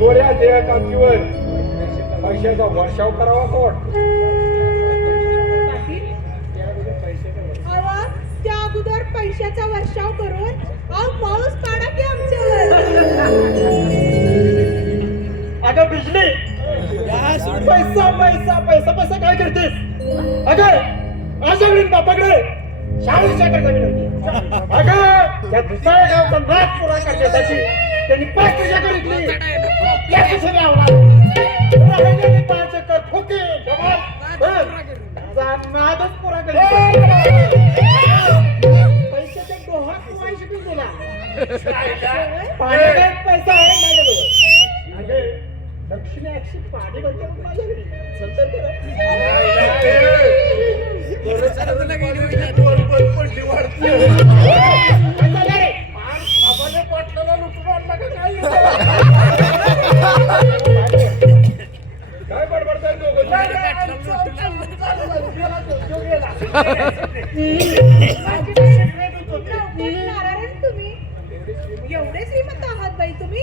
गोऱ्या देयकांतीवर पैशाचा वर्षाव करावा असं वाटतं. त्या अगोदर पैशाचा वर्षाव करून पाऊस पाडा की आमच्यावर. अगं बिजली पैसा पैसा पैसा पैसा काय करतेस? अगं आजवडील बापाकडे 40 एकर जमीन होती. अगं त्या दुसऱ्या गावचा नाद पुरा करण्यासाठी त्यांनी 35 एकर विकली. त्या दिवशी लावला 5 एकर ठोके नादच पुरा केला. पैशाच्या डोहात वाईशी तुला पाण्याचा पैसा आहे माझ्याजवळ. अगं दक्षिणे अक्षी पाणी भरते माझ्या घरी. काय बडबडताय दोघं? तुम्ही एवढे श्रीमंत आहात बाई तुम्ही.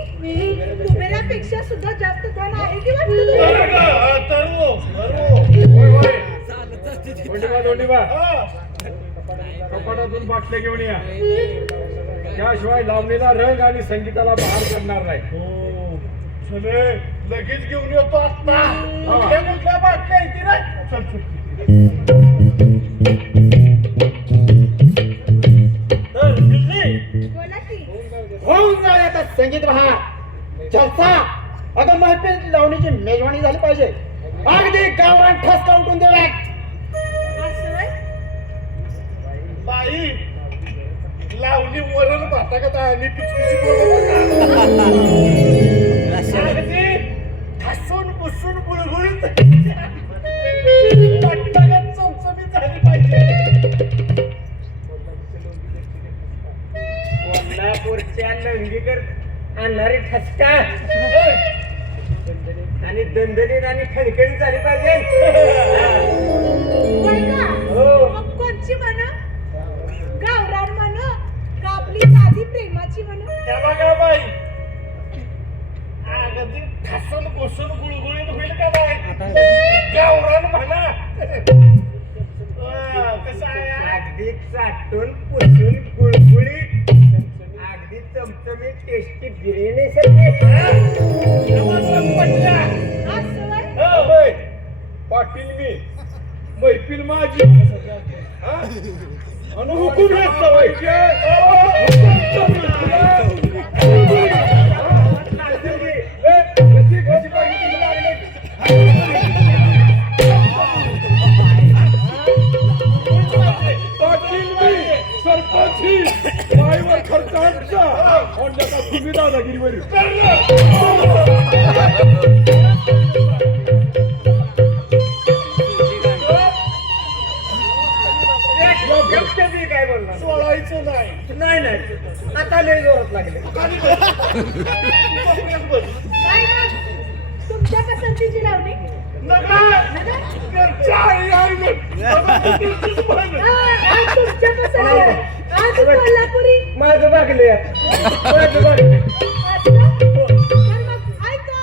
कुबेरापेक्षा सुद्धा जास्त धन आहे की वाटतं? दोंडीबा कपाटातून बाटल्या घेऊन या. त्याशिवाय लावणीला रंग आणि संगीताला बहार करणार नाही. लगेच घेऊन येतो आता. कुठल्या बाटल्या येते रे? बोला की. होऊन जाऊया आता संगीत बहार जलसा. अगं महफिल लावणीची मेजवानी झाली पाहिजे. अगदी गावात ठसका उठून देऊया. असं होय? बाई लावणी वरण भाता का आणि पिचपिची अगदी हसून पुसून बुळबुळीत चमचमीत झाली पाहिजे. कोल्हापूरच्या लंगीकर आणणारी ठसका आणि दणदणीत आणि खणखणीत झाली पाहिजे. होय का? हो. मग कोणची म्हण? गावरान म्हण का आपली साधी प्रेमाची म्हण? त्या बघा बाई अगदी हसून पुसून गुळगुळीत होईल का बाई? गावरान म्हणा. कसं आहे अगदी चाटून पुसून गुळगुळीत अगदी चमचमीत टेस्टी बिर्याणी सगळे. असं होय? होय. पाटील मी मैफिल माझी आणि हुकूम हेच सवायचे. पाटील मी सरपंची पायवर खर्च आमचा आणि आता तुम्ही दादागिरीवरील काय बोलणार? सोडायचं नाही. नाही नाही आता लय जोरात लागले. काय मग? तुमच्या पसंतीची लावणी? तुमच्या तुमच्या पसंती आज कोल्हापुरी. माझं बागले माझं बागले. तर मग ऐका.